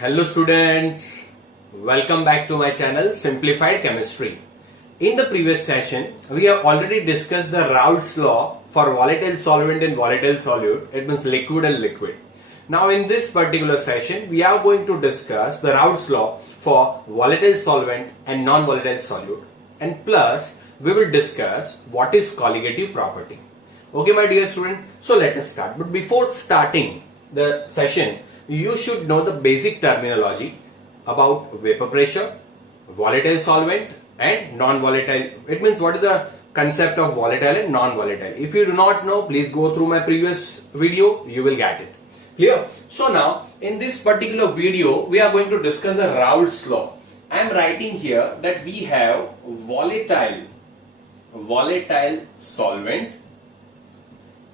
Hello students, welcome back to my channel Simplified Chemistry. In the previous session, we have already discussed the Rault's law for volatile solvent and volatile solute. It means liquid and liquid. Now in this particular session, we are going to discuss the Rault's law for volatile solvent and non-volatile solute. And plus, we will discuss what is colligative property. Okay my dear student, so let us start. But before starting the session, you should know the basic terminology about vapor pressure, volatile solvent and non-volatile. It means what is the concept of volatile and non-volatile. If you do not know, please go through my previous video, you will get it. Clear? So now in this particular video, we are going to discuss the Rault's law. I am writing here that we have volatile solvent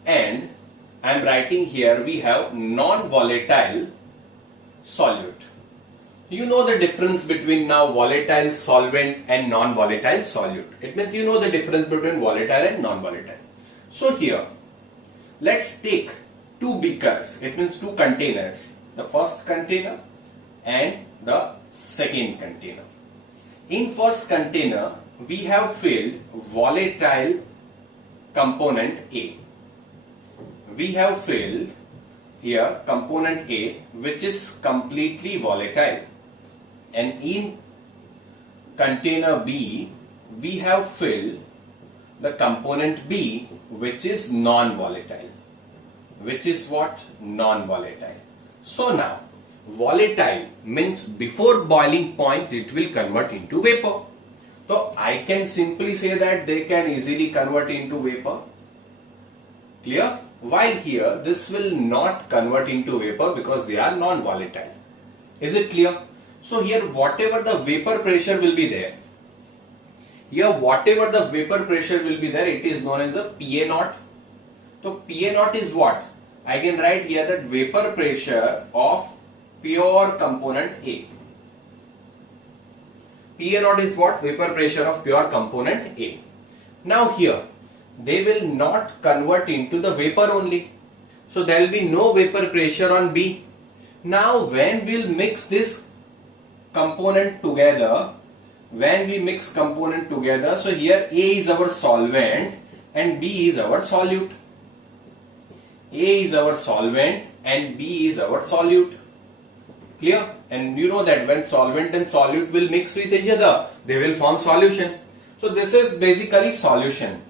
and I am writing here we have non-volatile solute. You know the difference between now volatile solvent and non-volatile solute. It means you know the difference between volatile and non-volatile. So here, let's take two beakers. It means two containers. The first container and the second container. In first container, we have filled volatile component A. We have filled here component A, which is completely volatile, and in container B we have filled the component B, which is non-volatile. Which is what? Non-volatile. So now volatile means before boiling point it will convert into vapor. So I can simply say that they can easily convert into vapor. Clear? While here this will not convert into vapor because they are non-volatile. Is it clear? So here whatever the vapor pressure will be there, here whatever the vapor pressure will be there, it is known as the PA naught. So PA naught is what? I can write here that vapor pressure of pure component A. PA naught is what? Vapor pressure of pure component A. Now here they will not convert into the vapor only. So there will be no vapor pressure on B. Now when we'll mix this component together, so here A is our solvent and B is our solute. A is our solvent and B is our solute. Clear? And you know that when solvent and solute will mix with each other, they will form solution. So this is basically solution.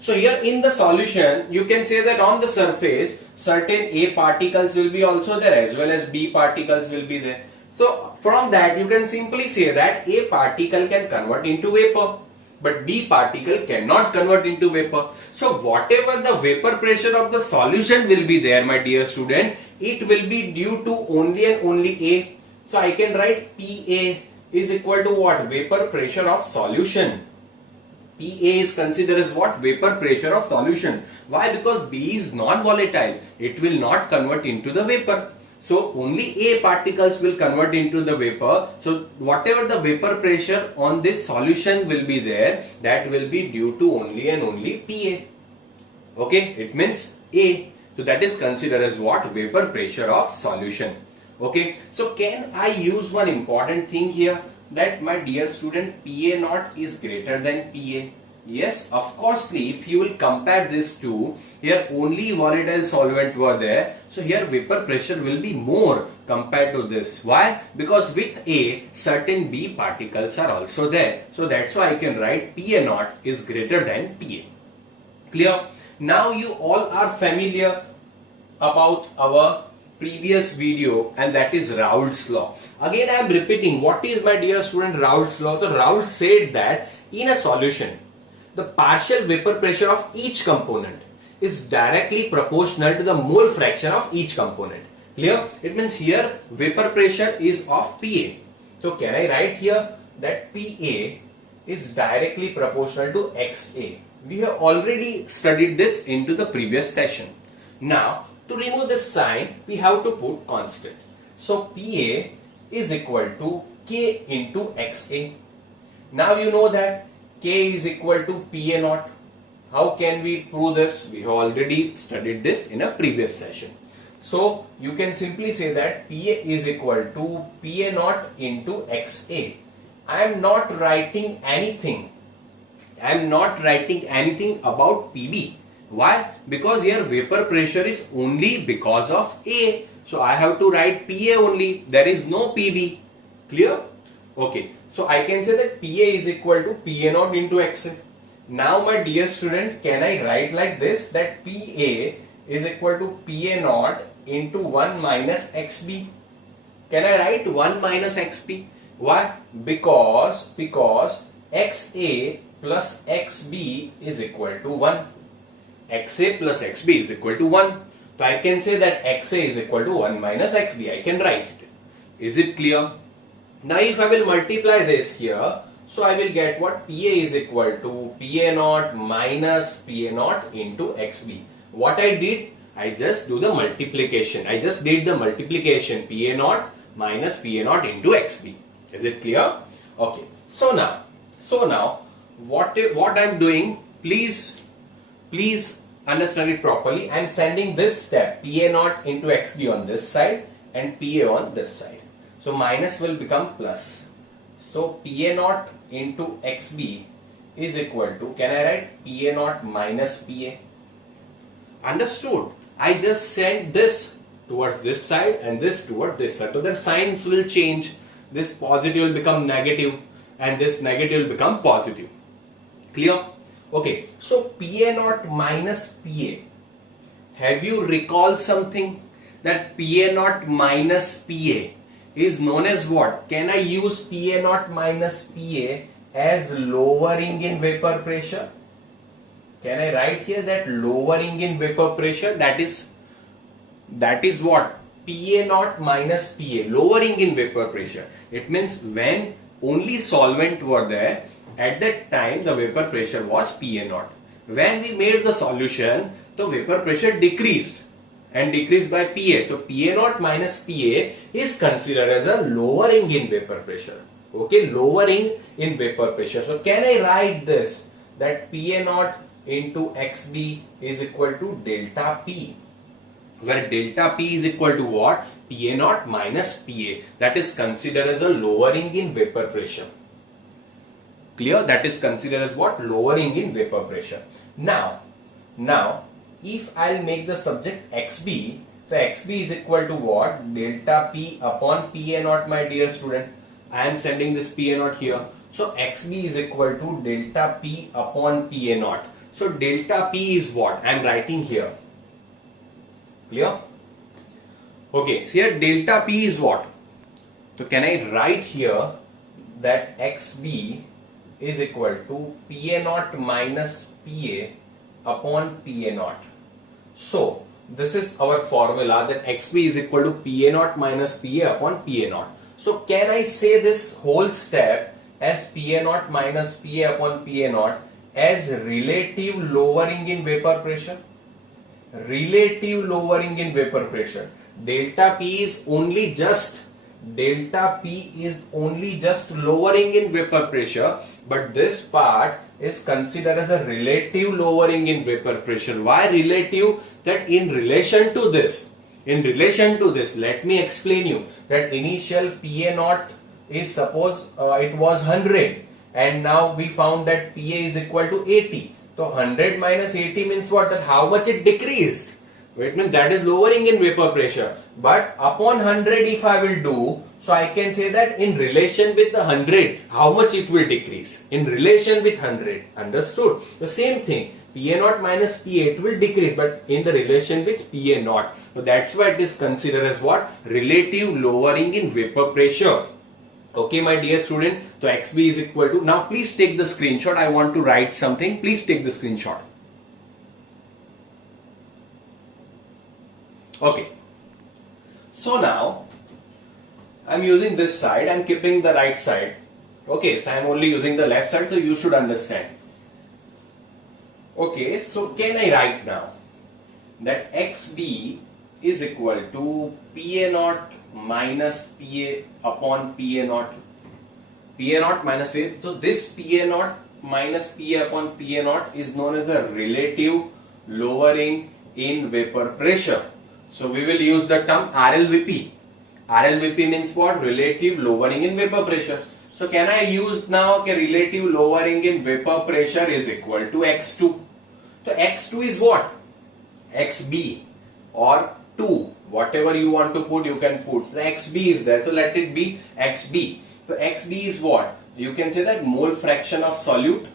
So here in the solution, you can say that on the surface, certain A particles will be also there as well as B particles will be there. So from that, you can simply say that A particle can convert into vapor, but B particle cannot convert into vapor. So whatever the vapor pressure of the solution will be there, my dear student, it will be due to only and only A. So I can write PA is equal to what? Vapor pressure of solution. PA is considered as what? Vapor pressure of solution. Why? Because B is non-volatile. It will not convert into the vapor. So only A particles will convert into the vapor. So whatever the vapor pressure on this solution will be there, that will be due to only and only PA. Okay, it means A. So that is considered as what? Vapor pressure of solution. Okay, so can I use one important thing here? That my dear student, PA naught is greater than PA. Yes, of course, if you will compare this two, here only volatile solvent were there. So here vapor pressure will be more compared to this. Why? Because with A, certain B particles are also there. So that's why I can write PA naught is greater than PA. Clear? Now you all are familiar about our previous video, and that is Rault's law. Again I am repeating, what is my dear student Rault's law? So Rault said that in a solution, the partial vapor pressure of each component is directly proportional to the mole fraction of each component. Clear? It means here vapor pressure is of PA. So can I write here that PA is directly proportional to XA? We have already studied this into the previous session. Now to remove this sign, we have to put constant. So PA is equal to K into XA. Now you know that K is equal to PA naught. How can we prove this? We have already studied this in a previous session. So you can simply say that PA is equal to PA naught into XA. I am not writing anything. I am not writing anything about PB. Why? Because here vapor pressure is only because of A. So I have to write PA only. There is no PB. Clear? Okay. So I can say that PA is equal to PA naught into XA. Now my dear student, can I write like this, that PA is equal to PA naught into 1 minus XB? Can I write 1 minus XB? Why? Because XA plus XB is equal to 1. XA plus XB is equal to 1. So I can say that XA is equal to 1 minus XB. I can write it. Is it clear? Now if I will multiply this here, so I will get what? PA is equal to PA naught minus PA naught into XB. What I did? I just do the multiplication. I just did the multiplication. PA naught minus PA naught into XB. Is it clear? Okay. So now what I am doing, please understand it properly. I am sending this step PA naught into XB on this side and PA on this side. So minus will become plus. So PA naught into XB is equal to, can I write PA naught minus PA? Understood? I just sent this towards this side and this towards this side. So their signs will change. This positive will become negative and this negative will become positive. Clear? Okay. So PA naught minus PA. Have you recalled something? That PA naught minus PA is known as what? Can I use PA naught minus PA as lowering in vapor pressure? Can I write here that lowering in vapor pressure? That is what? PA naught minus PA, lowering in vapor pressure. It means when only solvent were there, at that time the vapor pressure was PA naught. When we made the solution, the vapor pressure decreased and decreased by PA. So PA naught minus PA is considered as a lowering in vapor pressure. Okay, lowering in vapor pressure. So can I write this, that PA naught into XB is equal to delta P, where delta P is equal to what? PA naught minus PA. That is considered as a lowering in vapor pressure. Clear? That is considered as what? Lowering in vapor pressure. Now, if I'll make the subject XB, so XB is equal to what? Delta P upon PA naught, my dear student. I am sending this PA naught here. So XB is equal to delta P upon PA naught. So delta P is what? I am writing here. Clear? Okay, so here delta P is what? So can I write here that XB is equal to PA naught minus PA upon PA naught. So this is our formula, that XB is equal to PA naught minus PA upon PA naught. So can I say this whole step as PA naught minus PA upon PA naught as relative lowering in vapor pressure? Relative lowering in vapor pressure. Delta P is only just lowering in vapor pressure, but this part is considered as a relative lowering in vapor pressure. Why relative? That in relation to this, let me explain you that initial PA naught is, suppose it was 100 and now we found that PA is equal to 80. So 100 minus 80 means what? That how much it decreased. It means that is lowering in vapor pressure. But upon 100 if I will do, so I can say that in relation with the 100, how much it will decrease. In relation with 100. Understood? The same thing. PA naught minus PA, it will decrease, but in the relation with PA naught. So that's why it is considered as what? Relative lowering in vapor pressure. Okay, my dear student. So XB is equal to, now please take the screenshot. I want to write something. Please take the screenshot. Okay. So now I'm using this side. I'm keeping the right side. Okay, so I'm only using the left side, so you should understand. Okay, so can I write now that XB is equal to PA naught minus PA upon PA naught. PA naught minus PA. So this PA naught minus PA upon PA naught is known as the relative lowering in vapor pressure. So we will use the term RLVP. RLVP means what? Relative lowering in vapor pressure. So can I use now relative lowering in vapor pressure is equal to X2. So X2 is what? XB or 2. Whatever you want to put, you can put. The XB is there. So let it be XB. So XB is what? You can say that mole fraction of solute.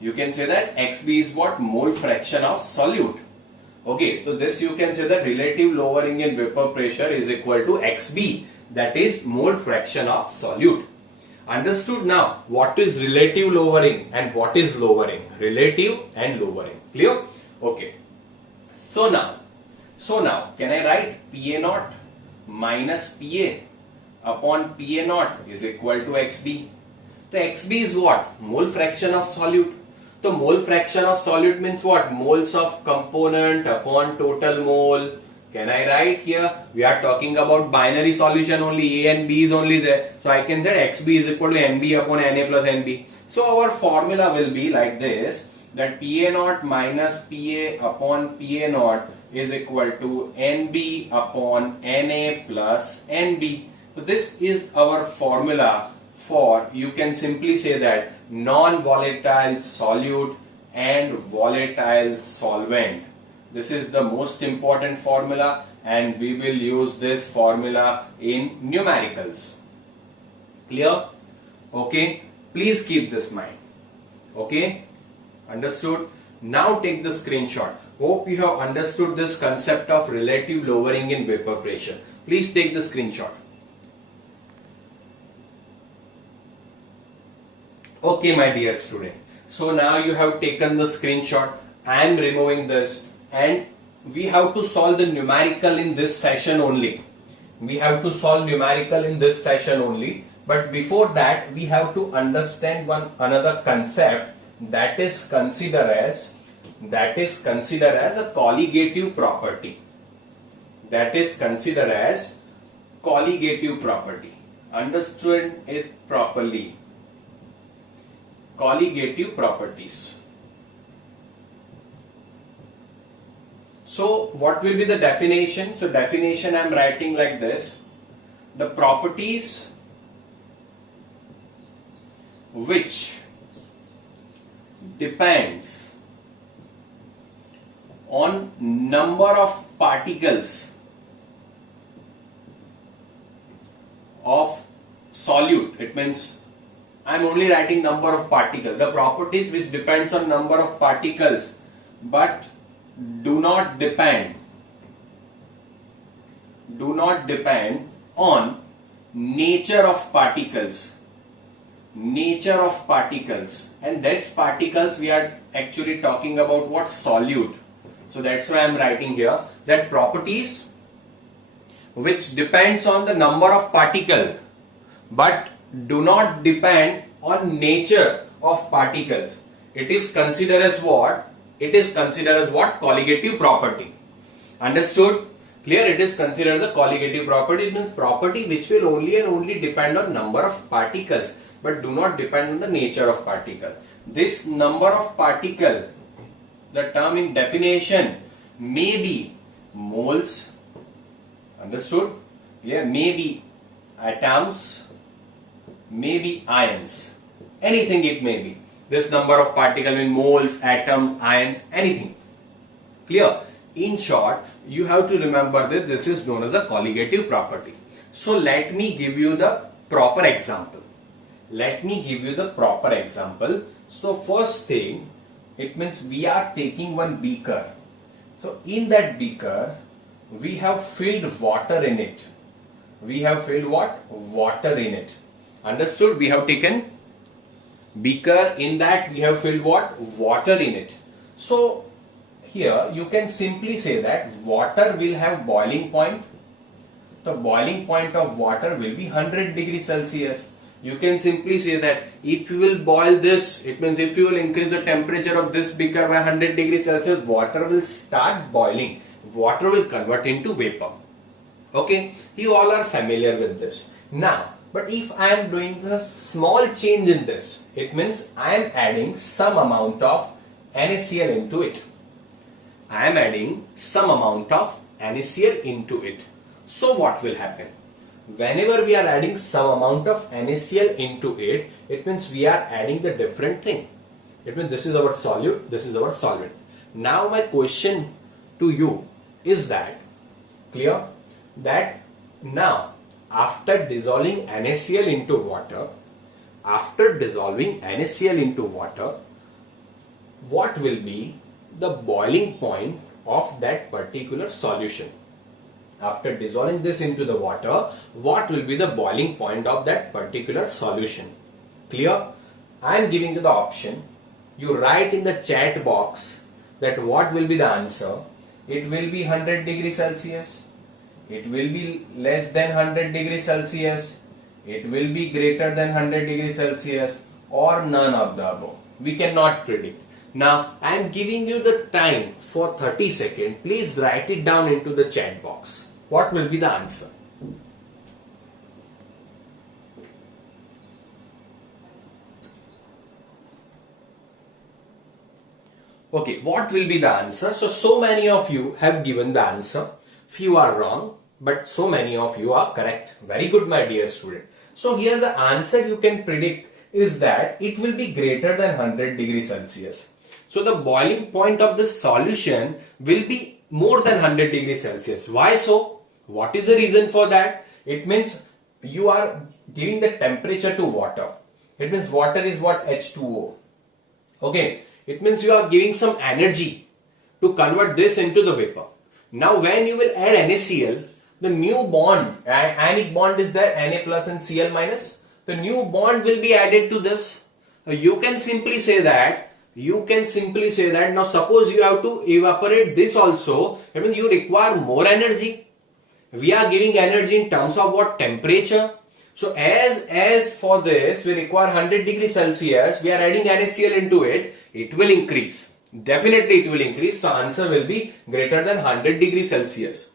You can say that XB is what? Mole fraction of solute. Okay, so this you can say that relative lowering in vapor pressure is equal to XB, that is mole fraction of solute. Understood now what is relative lowering and what is lowering? Relative and lowering. Clear? Okay. So now can I write PA naught minus PA upon PA naught is equal to XB. So XB is what? Mole fraction of solute. So mole fraction of solute means what? Moles of component upon total mole. Can I write here? We are talking about binary solution only. A and B is only there. So I can say XB is equal to NB upon NA plus NB. So our formula will be like this, that PA naught minus PA upon PA naught is equal to NB upon NA plus NB. So this is our formula for, you can simply say that, non-volatile solute and volatile solvent. This is the most important formula and we will use this formula in numericals. Clear? Okay. Please keep this in mind. Okay. Understood? Now take the screenshot. Hope you have understood this concept of relative lowering in vapor pressure. Please take the screenshot. Okay, my dear student. So now you have taken the screenshot. I am removing this and we have to solve the numerical in this session only. We have to solve numerical in this session only. But before that, we have to understand another concept that is considered as a colligative property. That is considered as colligative property. Understand it properly. Colligative properties. So what will be the definition? So definition I am writing like this. The properties which depends on number of particles of solute. It means I am only writing number of particles. The properties which depends on number of particles but do not depend on nature of particles. Nature of particles, and that's particles we are actually talking about what? Solute. So that's why I am writing here that properties which depends on the number of particles but do not depend on nature of particles. It is considered as what? It is considered as what? Colligative property. Understood? Clear? It is considered the colligative property. It means property which will only and only depend on number of particles but do not depend on the nature of particle. This number of particle, the term in definition, may be moles. Understood? Yeah, may be atoms, may be ions. Anything it may be. This number of particle in moles, atoms, ions, anything. Clear? In short, you have to remember that this is known as a colligative property. So let me give you the proper example. So first thing, it means we are taking one beaker. So in that beaker, we have filled water in it. We have filled what? Water in it. Understood? We have taken beaker, in that we have filled what? Water in it. So here you can simply say that water will have boiling point. The boiling point of water will be 100 degrees Celsius. You can simply say that if you will boil this, it means if you will increase the temperature of this beaker by 100 degrees Celsius, water will start boiling. Water will convert into vapor. Okay, you all are familiar with this. Now, but if I am doing the small change in this, it means I am adding some amount of NaCl into it. I am adding some amount of NaCl into it. So what will happen? Whenever we are adding some amount of NaCl into it, it means we are adding the different thing. It means this is our solute, this is our solvent. Now my question to you is that, clear? That now after dissolving NaCl into water, what will be the boiling point of that particular solution? After dissolving this into the water, what will be the boiling point of that particular solution? Clear? I am giving you the option. You write in the chat box that what will be the answer. It will be 100 degrees Celsius. It will be less than 100 degrees Celsius. It will be greater than 100 degrees Celsius, or none of the above. We cannot predict. Now I am giving you the time for 30 seconds. Please write it down into the chat box. What will be the answer? Okay, what will be the answer? So many of you have given the answer. Few are wrong, but so many of you are correct. Very good, my dear student. So here the answer you can predict is that it will be greater than 100 degrees Celsius. So the boiling point of the solution will be more than 100 degrees Celsius. Why so? What is the reason for that? It means you are giving the temperature to water. It means water is what? H2O. Okay. It means you are giving some energy to convert this into the vapor. Now when you will add NaCl, the new bond, ionic bond is there, Na plus and Cl minus. The new bond will be added to this. You can simply say that. Now suppose you have to evaporate this also. It means you require more energy. We are giving energy in terms of what? Temperature. So as for this we require 100 degrees Celsius, we are adding NaCl into it, it will increase. Definitely it will increase. The answer will be greater than 100 degrees Celsius.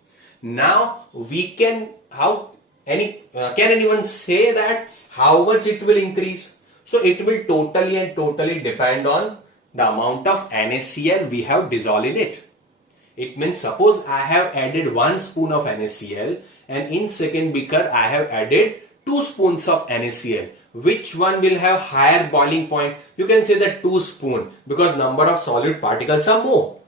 Now we can, can anyone say that how much it will increase? So it will totally depend on the amount of NaCl we have dissolved in it. It means suppose I have added 1 spoon of NaCl and in second beaker I have added 2 spoons of NaCl. Which one will have higher boiling point? You can say that 2 spoon because number of solid particles are more.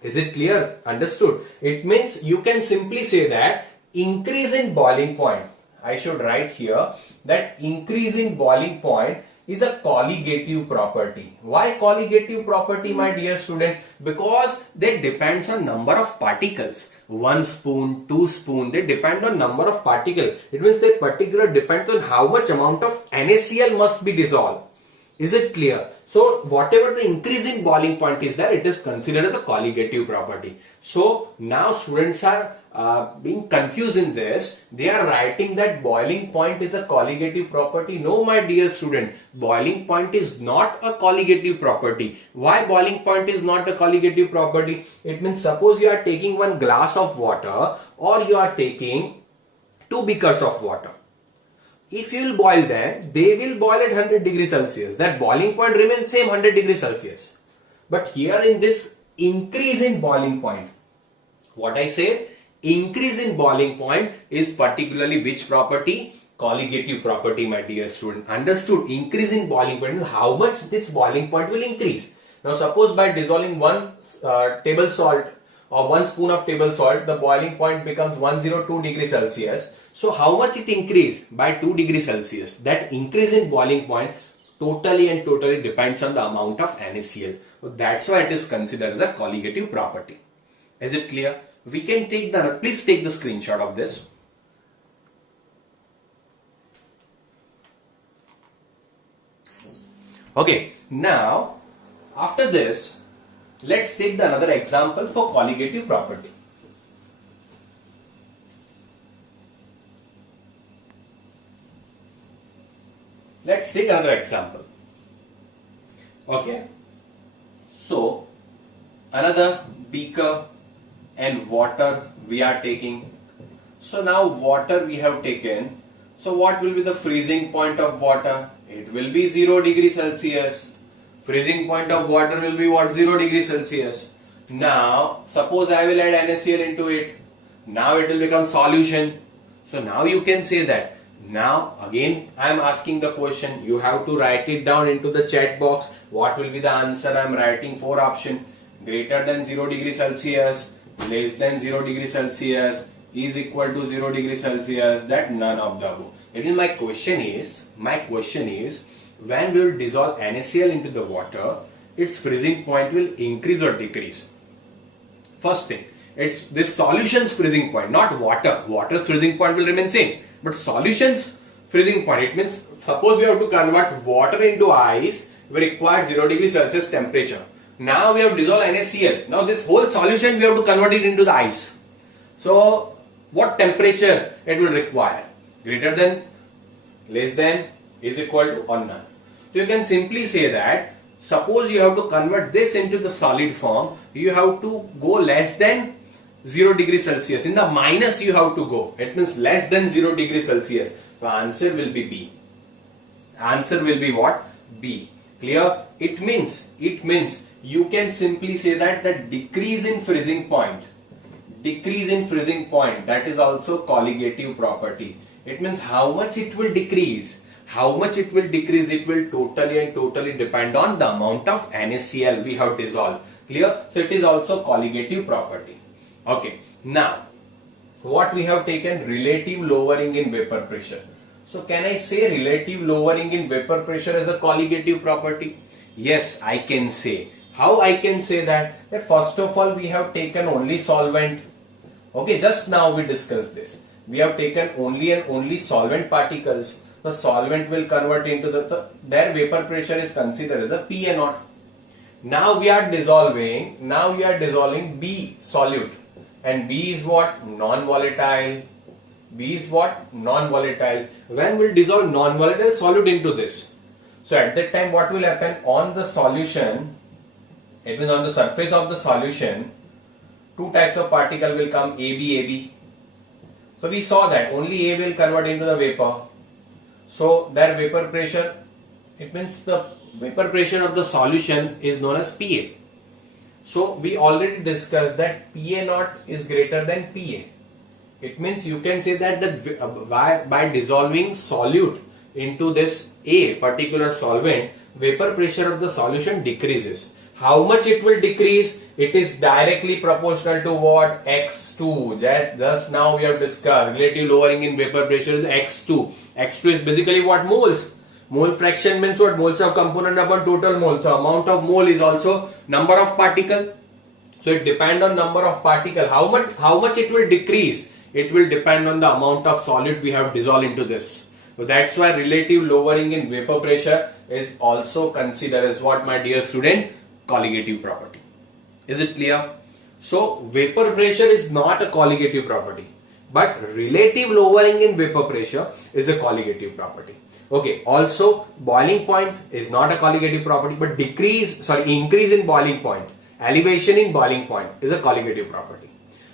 Is it clear? Understood? It means you can simply say that increase in boiling point. I should write here that increase in boiling point is a colligative property. Why colligative property, my dear student? Because they depends on number of particles. 1 spoon, 2 spoon, they depend on number of particles. It means that particular depends on how much amount of NaCl must be dissolved. Is it clear? So whatever the increase in boiling point is there, it is considered as a colligative property. So now students are being confused in this. They are writing that boiling point is a colligative property. No, my dear student, boiling point is not a colligative property. Why boiling point is not a colligative property? It means suppose you are taking 1 glass of water or you are taking 2 beakers of water. If you will boil them, they will boil at 100 degrees Celsius. That boiling point remains same 100 degrees Celsius. But here in this increase in boiling point, what I said, increase in boiling point is particularly which property? Colligative property, my dear student. Understood? Increase in boiling point is how much this boiling point will increase. Now suppose by dissolving 1 table salt or 1 spoon of table salt, the boiling point becomes 102 degrees Celsius. So how much it increased? By 2 degrees Celsius. That increase in boiling point totally depends on the amount of NaCl. So that's why it is considered as a colligative property. Is it clear? We can take the, please take the screenshot of this. Okay, now after this, let's take the another example for colligative property. Let's take another example. Okay, so another beaker and water we are taking. So now water we have taken. So what will be the freezing point of water? It will be 0 degrees Celsius. Freezing point of water will be what? 0 degrees Celsius. Now suppose I will add NaCl into it. Now it will become solution. So now you can say that. Now again I am asking the question. You have to write it down into the chat box. What will be the answer? I am writing 4 options. Greater than 0 degree Celsius, less than 0 degree Celsius, is equal to 0 degree Celsius, that none of the above. It is my question is, when we will dissolve NaCl into the water, its freezing point will increase or decrease? First thing, it's this solution's freezing point, not water. Water's freezing point will remain same, but solution's freezing point, it means suppose we have to convert water into ice, we require 0 degree Celsius temperature. Now we have dissolved NaCl. Now this whole solution we have to convert it into the ice. So what temperature it will require? Greater than, less than, is equal to, or none. So you can simply say that suppose you have to convert this into the solid form, you have to go less than 0 degree Celsius. In the minus you have to go. It means less than 0 degree Celsius. So answer will be B. Answer will be what? B. Clear? It means you can simply say that the decrease in freezing point, that is also colligative property. It means how much it will decrease. It will totally depend on the amount of NaCl we have dissolved. Clear? So it is also colligative property. Okay. Now, what we have taken? Relative lowering in vapor pressure. So can I say relative lowering in vapor pressure as a colligative property? Yes, I can say. How I can say that? That first of all we have taken only solvent. Okay, just now we discussed this. We have taken only solvent particles. The solvent will convert into their vapor pressure is considered as a PA0. Now we are dissolving B solute, and B is what? Non-volatile. When we will dissolve non-volatile solute into this, so at that time what will happen? On the solution, it means on the surface of the solution, 2 types of particle will come, AB. So we saw that only A will convert into the vapor. So their vapor pressure, it means the vapor pressure of the solution is known as PA. So we already discussed that PA0 is greater than PA. It means you can say that by dissolving solute into this A particular solvent, vapor pressure of the solution decreases. How much it will decrease? It is directly proportional to what? X2. That just now we have discussed. Relative lowering in vapor pressure is X2. X2 is basically what? Moles. Mole fraction means what? Moles of component upon total mole. So amount of mole is also number of particle. So it depends on number of particle. How much it will decrease? It will depend on the amount of solid we have dissolved into this. So that's why relative lowering in vapor pressure is also considered as what, my dear student? Colligative property. Is it clear? So vapor pressure is not a colligative property, but relative lowering in vapor pressure is a colligative property. Okay. Also, boiling point is not a colligative property, but increase in boiling point, elevation in boiling point is a colligative property.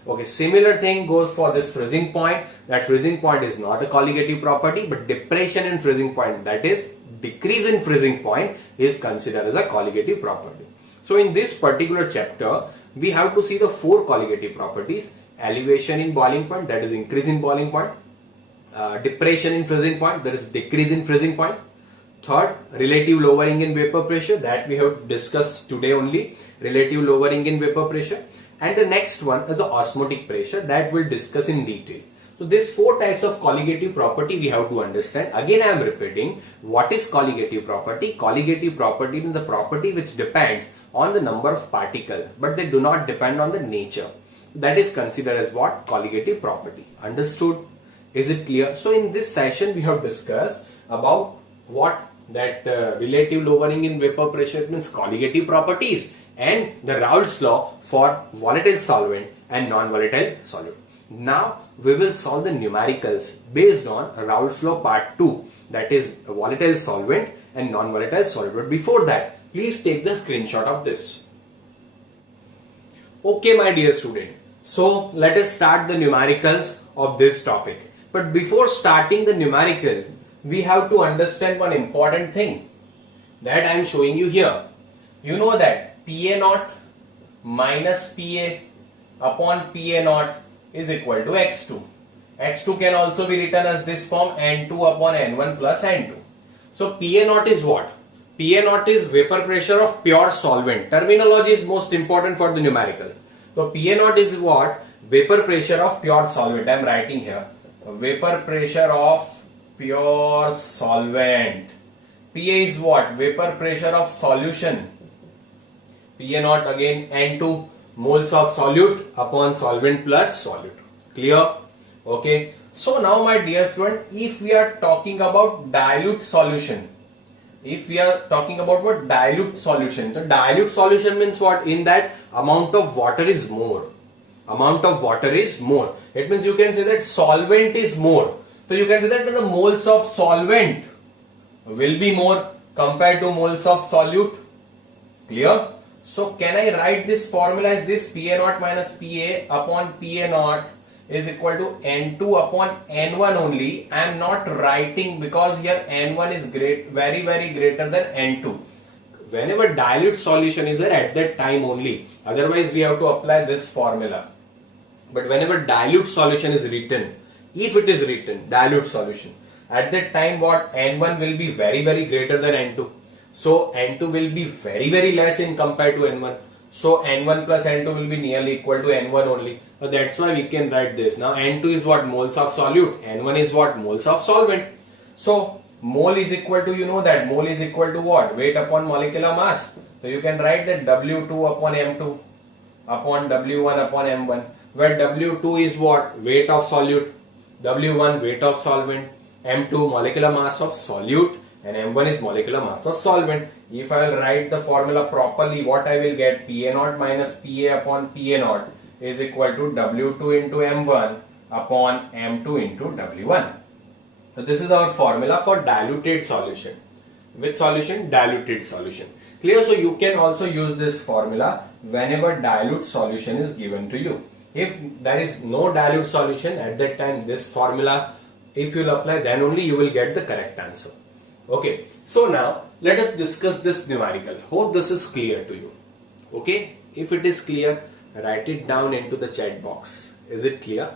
Okay. Similar thing goes for this freezing point. That freezing point is not a colligative property, but depression in freezing point, that is decrease in freezing point, is considered as a colligative property. So in this particular chapter, we have to see the 4 colligative properties: elevation in boiling point, that is increase in boiling point; depression in freezing point, that is decrease in freezing point; third, relative lowering in vapor pressure, that we have discussed today only, relative lowering in vapor pressure; and the next one is the osmotic pressure, that we'll discuss in detail. So these 4 types of colligative property we have to understand. Again I am repeating, what is colligative property? Colligative property is the property which depends on the number of particles, but they do not depend on the nature. That is considered as what? Colligative property. Understood? Is it clear? So in this session we have discussed about what that relative lowering in vapor pressure means colligative properties, and the Rault's law for volatile solvent and non-volatile solid. Now we will solve the numericals based on Rault's law part 2, that is volatile solvent and non-volatile solid. But before that, please take the screenshot of this. Okay, my dear student. So let us start the numericals of this topic. But before starting the numerical, we have to understand one important thing that I am showing you here. You know that PA0 minus PA upon PA0 is equal to x2. x2 can also be written as this form, n2 upon n1 plus n2. So PA0 is what? PA0 is vapor pressure of pure solvent. Terminology is most important for the numerical. So PA0 is what? Vapor pressure of pure solvent. I am writing here. Vapor pressure of pure solvent. PA is what? Vapor pressure of solution. PA0 again N2 moles of solute upon solvent plus solute. Clear? Okay. So now my dear student, if we are talking about dilute solution, if we are talking about what? Dilute solution. So dilute solution means what? In that amount of water is more. Amount of water is more. It means you can say that solvent is more. So you can say that the moles of solvent will be more compared to moles of solute. Clear? So can I write this formula as this? PA0 minus PA upon PA0 is equal to N2 upon N1 only. I am not writing because here N1 is very greater than N2. Whenever dilute solution is there at that time only. Otherwise we have to apply this formula. But whenever dilute solution is written, if it is written dilute solution, at that time what? N1 will be very greater than N2. So N2 will be very less in compared to N1. So N1 plus N2 will be nearly equal to N1 only. So that's why we can write this. Now N2 is what? Moles of solute. N1 is what? Moles of solvent. So mole is equal to, you know that mole is equal to what? Weight upon molecular mass. So you can write that W2 upon M2 upon W1 upon M1. Where W2 is what? Weight of solute. W1 weight of solvent. M2 molecular mass of solute. And M1 is molecular mass of solvent. If I will write the formula properly, what I will get? PA0 minus PA upon PA0 is equal to W2 into M1 upon M2 into W1. So this is our formula for diluted solution. Which solution? Diluted solution. Clear? So you can also use this formula whenever dilute solution is given to you. If there is no dilute solution, at that time this formula, if you will apply, then only you will get the correct answer. Okay, so now let us discuss this numerical. Hope this is clear to you. Okay, if it is clear, write it down into the chat box. Is it clear?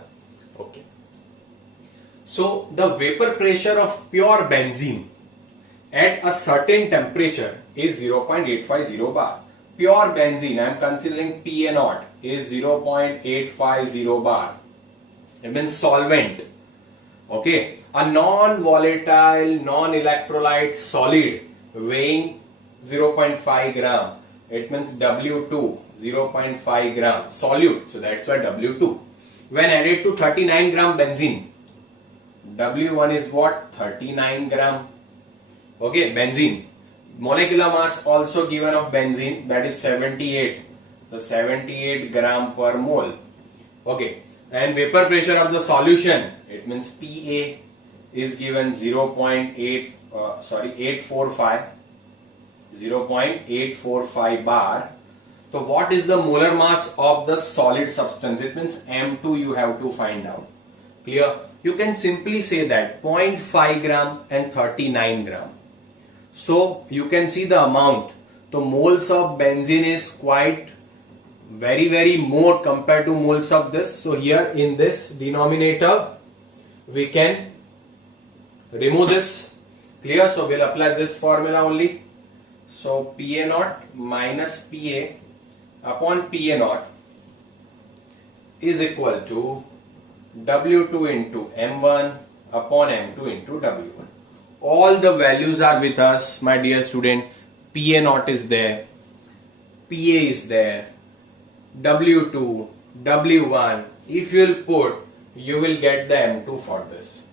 Okay. So the vapor pressure of pure benzene at a certain temperature is 0.850 bar. Pure benzene, I am considering PA0 is 0.850 bar. It means solvent. Okay, a non-volatile, non-electrolyte solid weighing 0.5 gram. It means W2 0.5 gram solute. So that's why W2. When added to 39 gram benzene, W1 is what? 39 gram. Okay, benzene. Molecular mass also given of benzene, that is 78. So 78 gram per mole. Okay. And vapor pressure of the solution, it means PA is given 0.845 bar. So what is the molar mass of the solid substance? It means M2 you have to find out. Clear? You can simply say that 0.5 gram and 39 gram. So you can see the amount. The moles of benzene is quite very more compared to moles of this. So here in this denominator we can remove this. Clear? So we'll apply this formula only. So PA0 minus PA upon PA0 is equal to W2 into M1 upon M2 into W1. All the values are with us, my dear student. PA0 is there, PA is there, W2, W1. If you will put, you will get the M2 for this.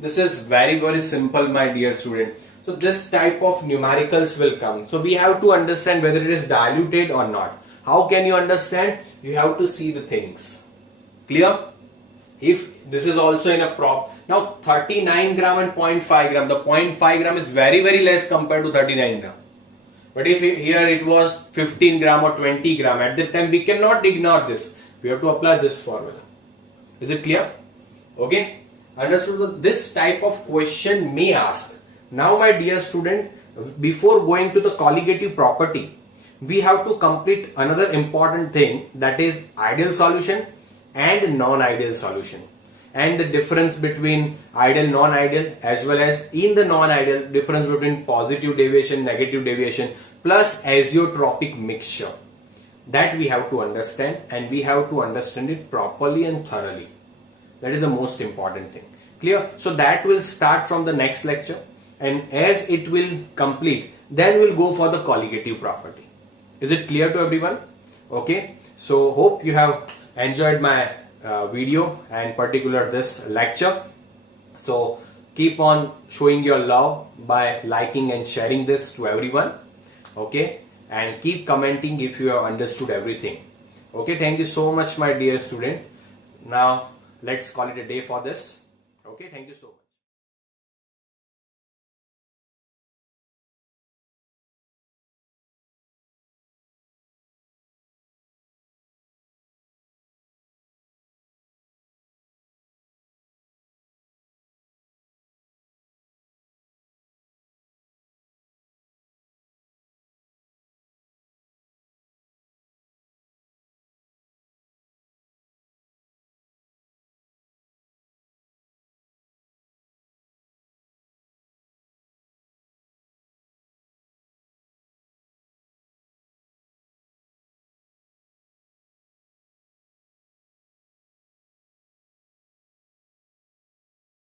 This is very simple, my dear student. So this type of numericals will come. So we have to understand whether it is diluted or not. How can you understand? You have to see the things. Clear? If this is also in a prop. Now 39 gram and 0.5 gram. The 0.5 gram is very less compared to 39 gram. But if here it was 15 gram or 20 gram, at that time we cannot ignore this. We have to apply this formula. Is it clear? Okay. Understood? This type of question may ask. Now my dear student, before going to the colligative property, we have to complete another important thing, that is ideal solution and non-ideal solution, and the difference between ideal, non-ideal, as well as in the non-ideal difference between positive deviation, negative deviation, plus azeotropic mixture. That we have to understand, and we have to understand it properly and thoroughly. That is the most important thing. Clear? So that will start from the next lecture, and as it will complete, then we'll go for the colligative property. Is it clear to everyone? Okay. So hope you have enjoyed my video and particular this lecture. So keep on showing your love by liking and sharing this to everyone. Okay. And keep commenting if you have understood everything. Okay. Thank you so much, my dear student. Now let's call it a day for this. Okay. Thank you so much.